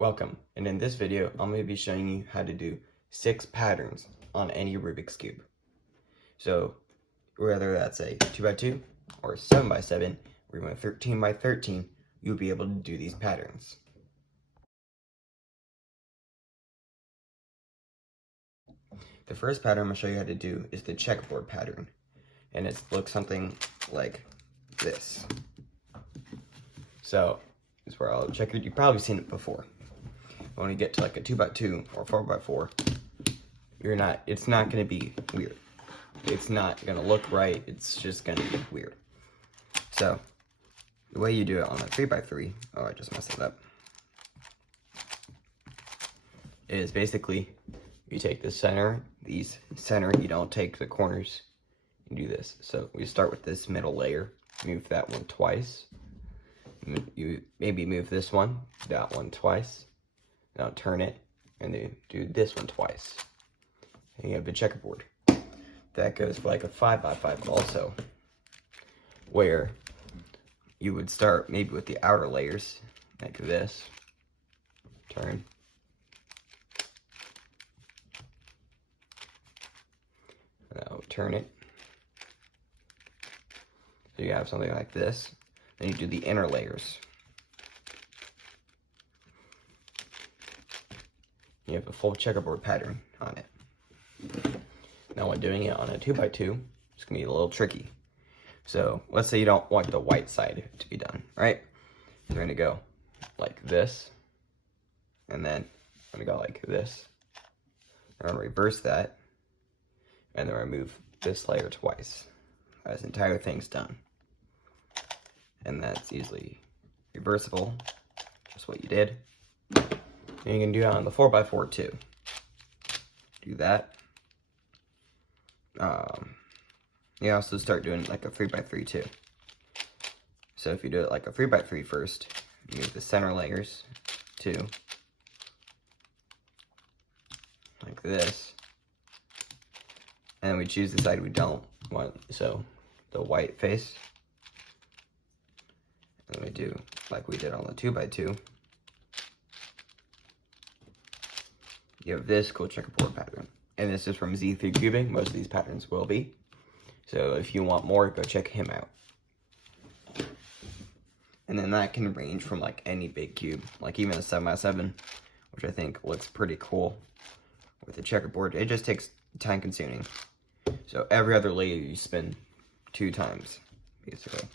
Welcome, and in this video, I'm going to be showing you how to do 6 patterns on any Rubik's Cube. So, whether that's a 2x2 or 7x7 or even a 13x13, you'll be able to do these patterns. The first pattern I'm going to show you how to do is the checkerboard pattern, and it looks something like this. So, it's where I'll check it. You've probably seen it before. When you get to like a 2x2 or 4x4, it's not going to be weird. It's not going to look right. It's just going to be weird. So, the way you do it on a 3x3, oh, I just messed it up, is basically you take the center, you don't take the corners, you do this. So, we start with this middle layer, move that one twice. You maybe move this one, that one twice. Now turn it, and then do this one twice. And you have the checkerboard. That goes for like a 5x5 also, where you would start maybe with the outer layers, like this. Turn. Now turn it. So you have something like this. Then you do the inner layers. You have a full checkerboard pattern on it. Now when doing it on a 2x2, it's gonna be a little tricky. So let's say you don't want the white side to be done, right? You're gonna go like this, and then I'm gonna go like this. I'm gonna reverse that, and then I move this layer twice. This entire thing's done. And that's easily reversible, just what you did. And you can do it on the 4x4 too. Do that. You also start doing like a 3x3 too. So if you do it like a 3x3 first, you move the center layers too, like this. And we choose the side we don't want, so the white face. And then we do like we did on the 2x2. You have this cool checkerboard pattern. And this is from Z3 Cubing. Most of these patterns will be. So if you want more, go check him out. And then that can range from like any big cube, like even a 7x7, which I think looks pretty cool with the checkerboard. It just takes time consuming. So every other layer you spin 2 times, basically.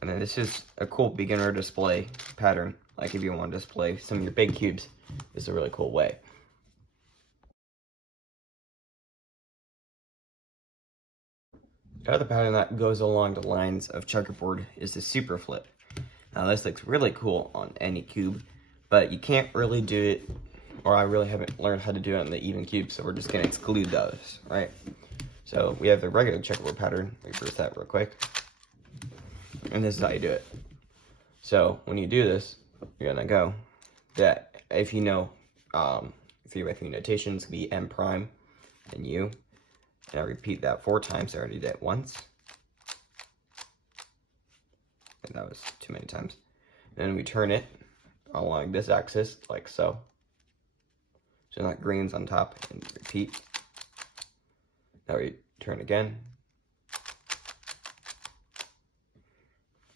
And then this is a cool beginner display pattern. Like if you want to display some of your big cubes, this is a really cool way. The other pattern that goes along the lines of checkerboard is the super flip. Now this looks really cool on any cube, but you can't really do it, or I really haven't learned how to do it on the even cube, so we're just gonna exclude those, right? So we have the regular checkerboard pattern. Reverse that real quick. And this is how you do it. So when you do this, you're gonna go that if you know 3x3 notations, be M prime and U. And I repeat that 4 times. I already did it once. And that was too many times. And then we turn it along this axis, like so. So that green's on top, and repeat. Now we turn again.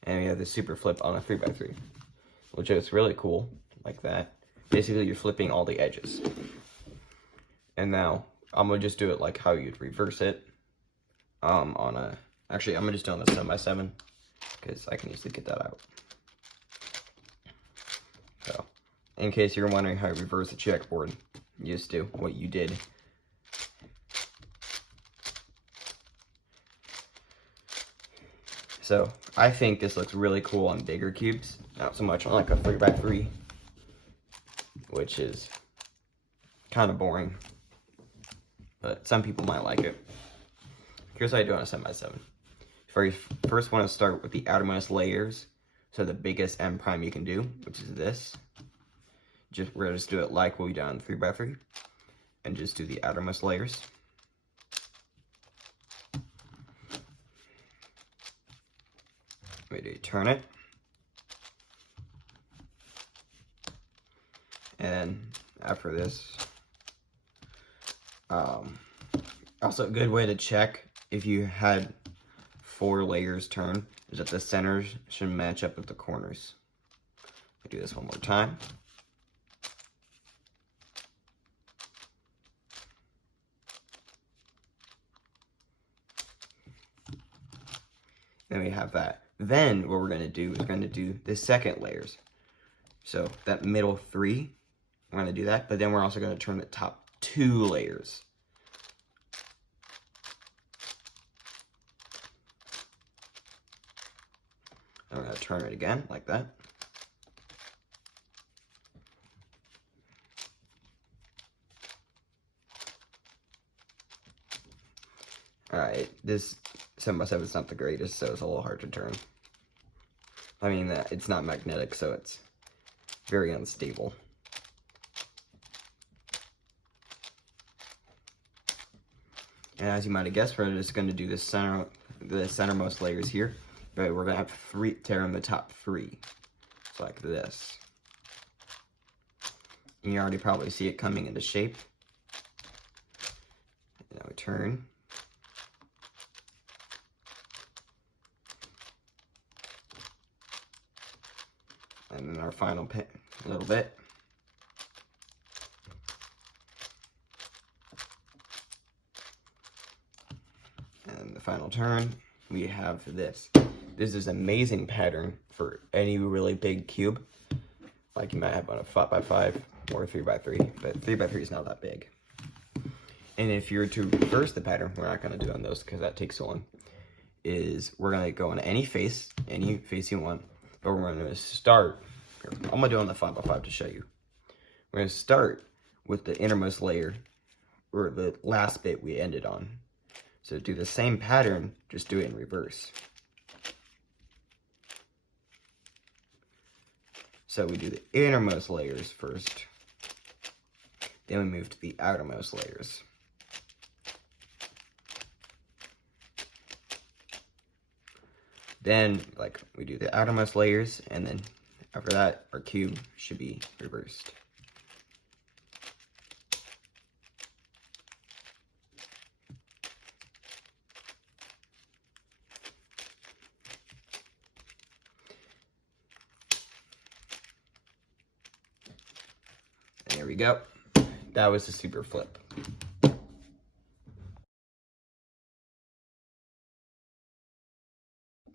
And we have the super flip on a 3x3, which is really cool, like that. Basically, you're flipping all the edges. And now, I'm gonna just do it like how you'd reverse it. Actually, I'm gonna just do it on the 7x7, because I can easily get that out. So, in case you're wondering how to reverse the checkerboard, you just do what you did. So, I think this looks really cool on bigger cubes, not so much on like a 3x3, which is kind of boring, but some people might like it. Here's how you do it on a 7x7. You first want to start with the outermost layers, so the biggest M prime you can do, which is this. We're gonna just do it like what we did on 3x3, and just do the outermost layers. we do turn it. And after this, also a good way to check if you had 4 layers turn is that the centers should match up with the corners. I'll do this one more time. Then we have that. Then what we're going to do is we're going to do the second layers. So that middle 3, we're going to do that. But then we're also going to turn the top 2 layers. I'm going to turn it again like that. Alright, this 7x7 is not the greatest, so it's a little hard to turn. I mean, it's not magnetic, so it's very unstable. And as you might have guessed, we're just going to do the centermost layers here, but we're going to have to tear in the top 3. So like this. And you already probably see it coming into shape. Now we turn. And then our final pin, a little bit. And the final turn, we have this. This is an amazing pattern for any really big cube. Like you might have on a 5x5 or 3x3, but 3x3 is not that big. And if you're to reverse the pattern, we're not going to do on those because that takes so long, is we're going to go on any face you want. But we're going to start, I'm going to do it on the 5x5 to show you. We're going to start with the innermost layer, or the last bit we ended on. So do the same pattern, just do it in reverse. So we do the innermost layers first, then we move to the outermost layers. Then, like, we do the outermost layers, and then after that, our cube should be reversed. And there we go. That was the super flip.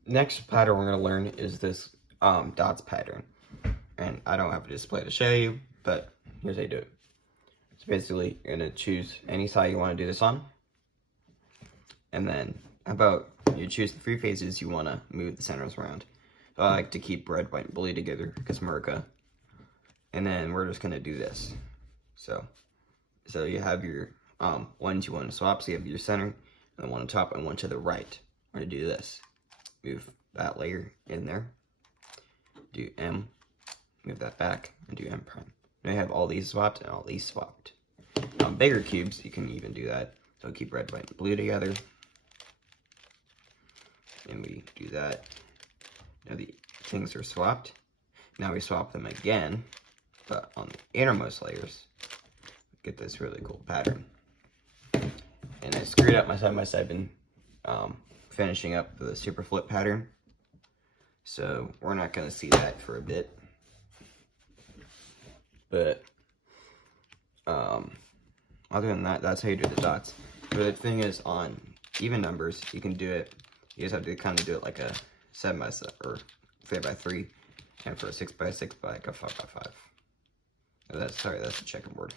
Next pattern we're going to learn is this dots pattern. And I don't have a display to show you, but here's how you do it. So basically, you're going to choose any side you want to do this on. And then, you choose the 3 faces you want to move the centers around. So I like to keep red, white, and blue together, because America. And then we're just going to do this. So you have your ones you want to swap. So you have your center, and one on top, and one to the right. We're going to do this. Move that layer in there. Do M. Move that back, and do M prime. Now you have all these swapped and all these swapped. On bigger cubes, you can even do that. So keep red, white, and blue together. And we do that. Now the things are swapped. Now we swap them again, but on the innermost layers, get this really cool pattern. And I screwed up my side-by-side finishing up the super flip pattern. So we're not going to see that for a bit. But other than that, that's how you do the dots. But the thing is, on even numbers, you can do it. You just have to kind of do it like a 7x7 or 3x3, and for a 6x6 like a 5x5. That's a checkerboard.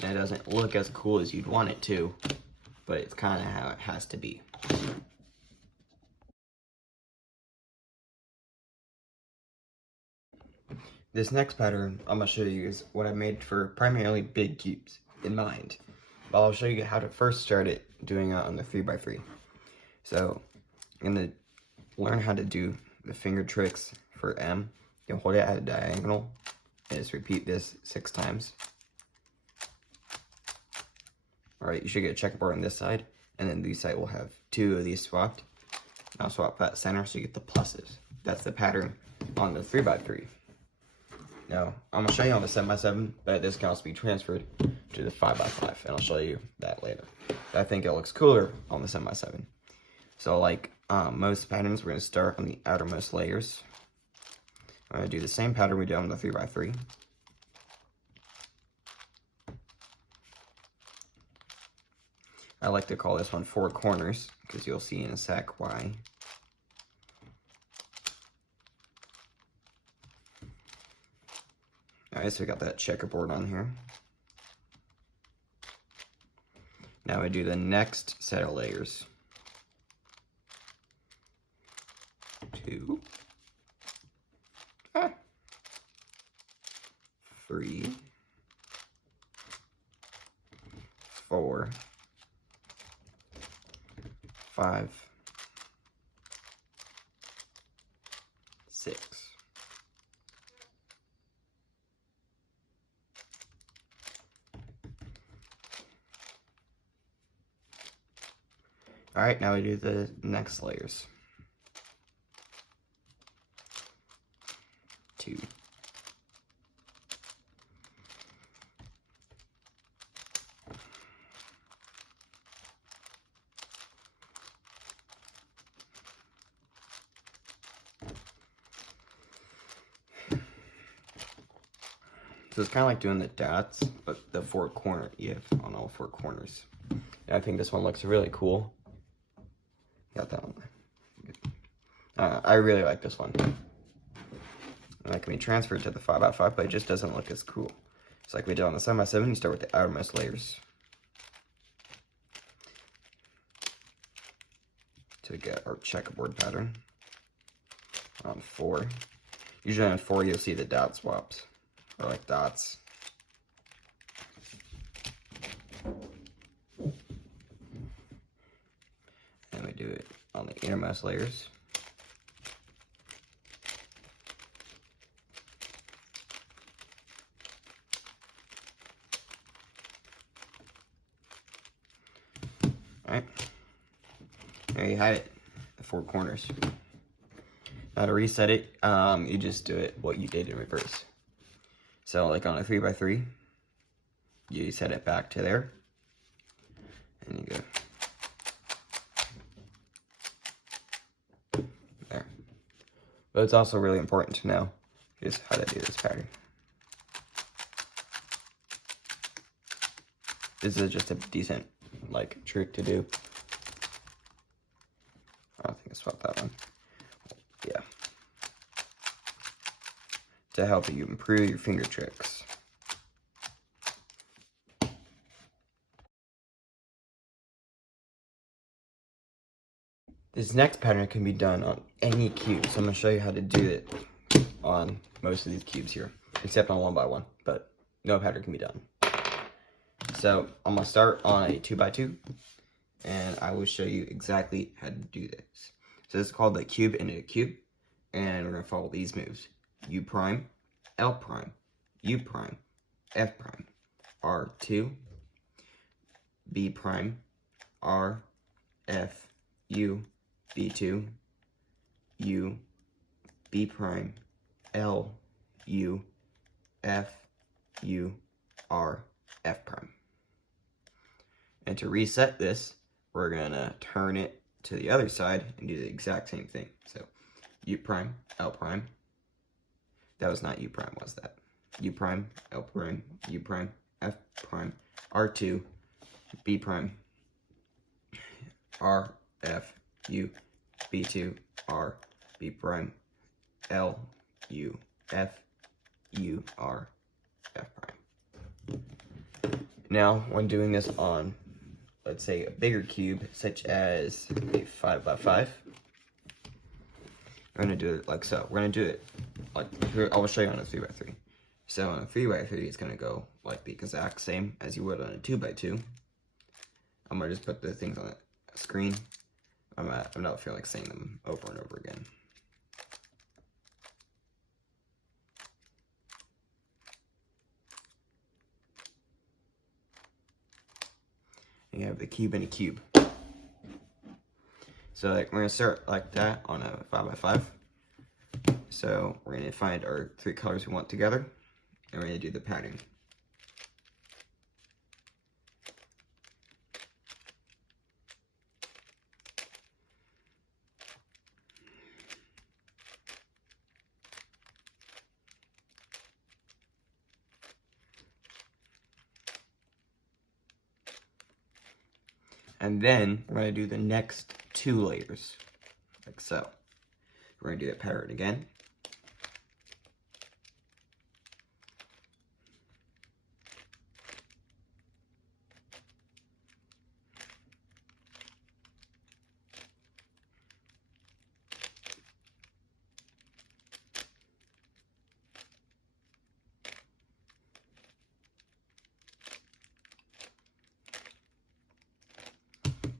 And it doesn't look as cool as you'd want it to, but it's kind of how it has to be. This next pattern I'm going to show you is what I made for primarily big cubes in mind. But I'll show you how to first start it doing it on the 3x3. So I'm going to learn how to do the finger tricks for M. You hold it at a diagonal, is repeat this 6 times. Alright, you should get a checkerboard on this side, and then this side will have 2 of these swapped. Now swap that center so you get the pluses. That's the pattern on the 3x3. Now, I'm going to show you on the 7x7, but this can also be transferred to the 5x5, and I'll show you that later. But I think it looks cooler on the 7x7. So like most patterns, we're going to start on the outermost layers. I'm going to do the same pattern we did on the 3x3. I like to call this one 4 corners, because you'll see in a sec why. Alright, so we got that checkerboard on here. Now we do the next set of layers. 2. 3. 4. 5. 6. Alright, now we do the next layers. 2. 'So it's kind of like doing the dots, but the 4 corner if on all 4 corners. And I think this one looks really cool. Got that one. I really like this one. And that can be transferred to the 5x5, but it just doesn't look as cool. It's like we did on the 7x7, you start with the outermost layers to get our checkerboard pattern. On 4. Usually on 4 you'll see the dot swaps, or like dots. And we do it on the innermost layers. Alright, there you have it, the 4 corners. Now to reset it, you just do it what you did in reverse. So like on a 3x3, you set it back to there, and you go there. But it's also really important to know just how to do this pattern. This is just a decent like trick to do. I think I swapped that one. Yeah. To help you improve your finger tricks. This next pattern can be done on any cube, so I'm going to show you how to do it on most of these cubes here, except on 1x1, but no pattern can be done. So I'm going to start on a 2x2, and I will show you exactly how to do this. So this is called the cube into a cube, and we're going to follow these moves. U prime, L prime, U prime, F prime, R2, B prime, R, F, U, B2, U, B prime, L, U, F, U, R, F prime. And to reset this, we're gonna turn it to the other side and do the exact same thing. So U prime, L prime. That was not U prime, was that? U prime, L prime, U prime, F prime, R2, B prime, R, F, U, B2, R, B prime, L, U, F, U, R, F prime. Now, when doing this on, let's say, a bigger cube, such as a 5x5, we're going to do it like so. We're going to do it like, I'll show you on a 3x3. So on a 3x3, it's going to go like the exact same as you would on a 2x2. I'm going to just put the things on the screen. I'm not feeling like saying them over and over again. you have the cube and a cube. So like, we're gonna start like that on a 5x5. So we're gonna find our 3 colors we want together, and we're gonna do the pattern. And then we're gonna do the next 2 layers, like so. We're gonna do that pattern again.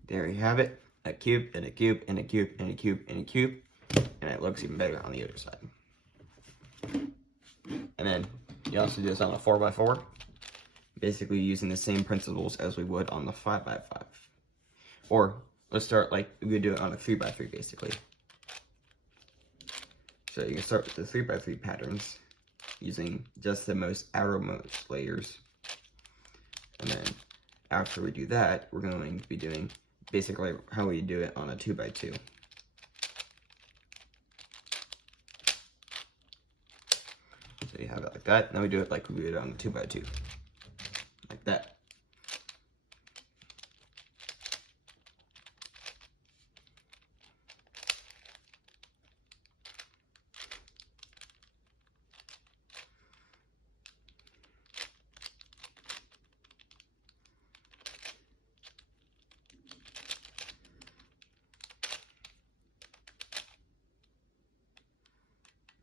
There you have it, a cube and a cube and a cube and a cube and a cube, and it looks even better on the other side. And then you also do this on a 4x4, basically using the same principles as we would on the 5x5. Or let's start like we would do it on a 3x3 basically. So you can start with the 3x3 patterns using just the outermost layers. And then after we do that, we're going to be doing basically how we do it on a 2x2. So you have it like that. Now we do it like we do it on the 2x2. Like that.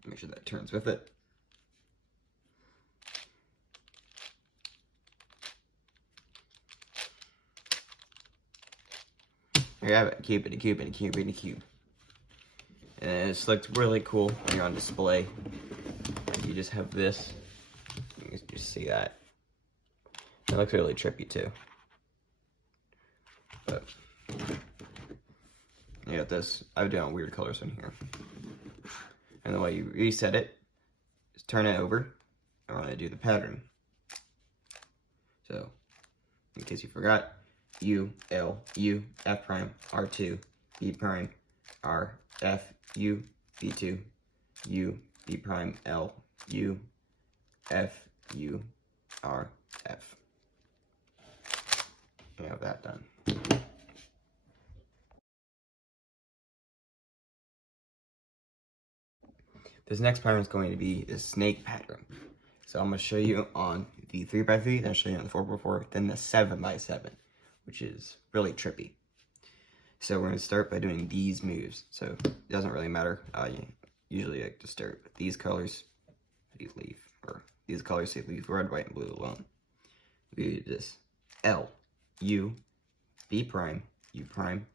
Make sure that turns with it. There you have it, a cube and a cube and a cube and a cube. And it's looked really cool when you're on display. You just have this. You can just see that. It looks really trippy too. But you got this. I've done weird colors in here. And the way you reset it is turn it over. And we're going to do the pattern. So, in case you forgot, U, L, U, F prime, R2, B prime, R, F, U, B2, U, B prime, L, U, F, U, R, F. You have that done. This next pattern is going to be the snake pattern. So I'm going to show you on the 3x3, then I'll show you on the 4x4, then the 7x7, which is really trippy. So we're going to start by doing these moves. So it doesn't really matter. Usually I like to start with these colors, these leave, or these colors say leave red, white, and blue alone. We do this L, U, B prime, U prime,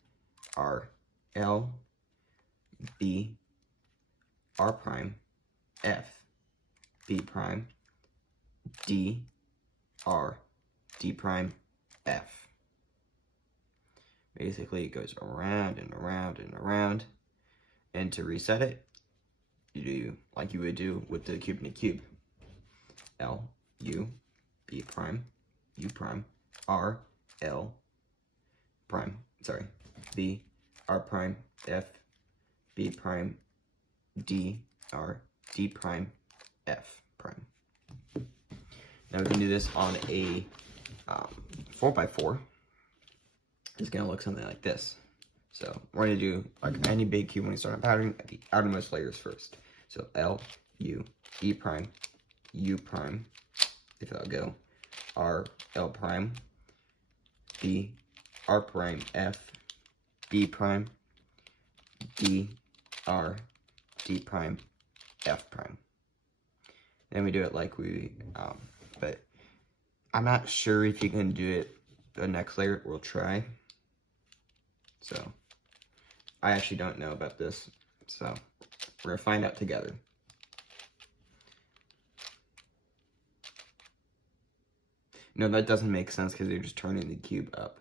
R, L, B, R prime, F, B prime, D, R, D prime, F. Basically, it goes around and around and around. And to reset it, you do like you would do with the cube and a cube. L, U, B prime, U prime, R, L, prime, sorry, B, R prime, F, B prime, D, R, D prime, F prime. Now we can do this on a 4x4. It's going to look something like this. So we're going to do like any big cube when you start a pattern at the outermost layers first. So L, U, E prime, U prime, if that'll go, R, L prime, B, R prime, F, B prime, D, R, D prime, F prime. Then we do it like we, but I'm not sure if you can do it the next layer. We'll try. So I actually don't know about this. So we're gonna find out together. No, that doesn't make sense because you're just turning the cube up.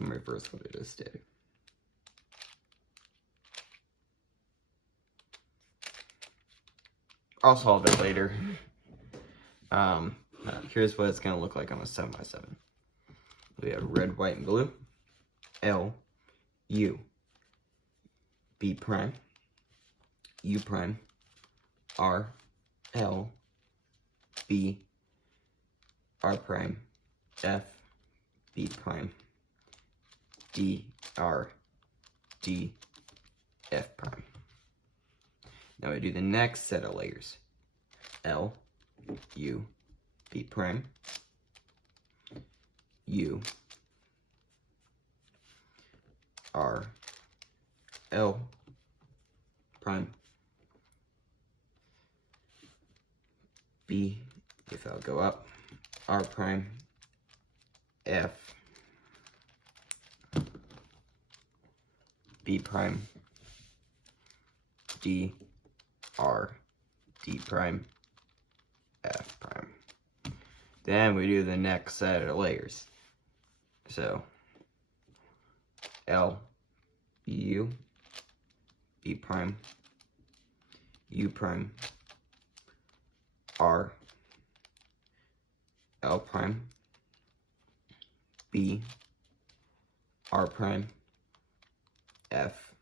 I'm gonna reverse what I just did. I'll solve it later. Here's what it's gonna look like on a 7x7. We have red, white, and blue. L, U, B prime, U prime, R, L, B, R prime, F, B prime, D, R, D, F prime. Now we do the next set of layers. L, U, B prime, U, R, L prime, B, if I'll go up, R prime, F, B prime, D, R, D prime, F prime. Then we do the next set of layers. So L, U, B prime, U prime, R, L prime, B, R prime, F,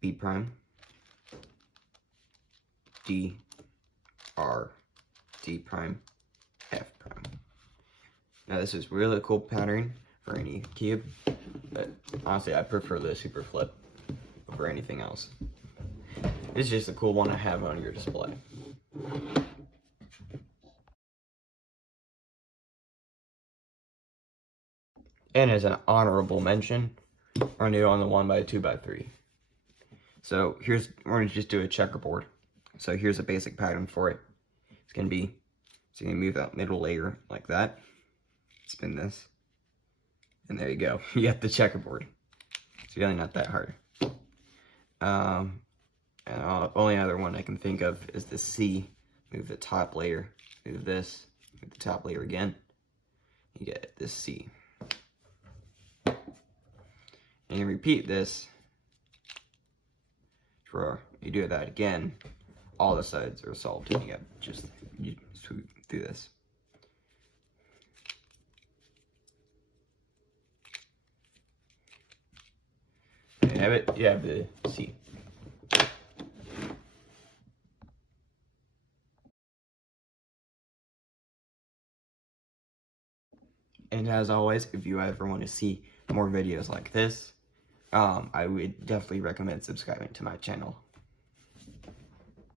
B prime, D, R, D prime, F prime. Now this is really cool pattern for any cube, but honestly I prefer the super flip over anything else. It's just a cool one to have on your display. And as an honorable mention, we're gonna do it on the 1x2x3. So we're gonna just do a checkerboard. So here's a basic pattern for it. It's gonna be, so you can move that middle layer like that, spin this, and there you go. You have the checkerboard. It's really not that hard. And the only other one I can think of is the C. Move the top layer, move this, move the top layer again. You get this C. And you repeat this for, you do that again, all the sides are solved. And you sweep through this. And you have it, you have the C. And as always, if you ever want to see more videos like this, I would definitely recommend subscribing to my channel.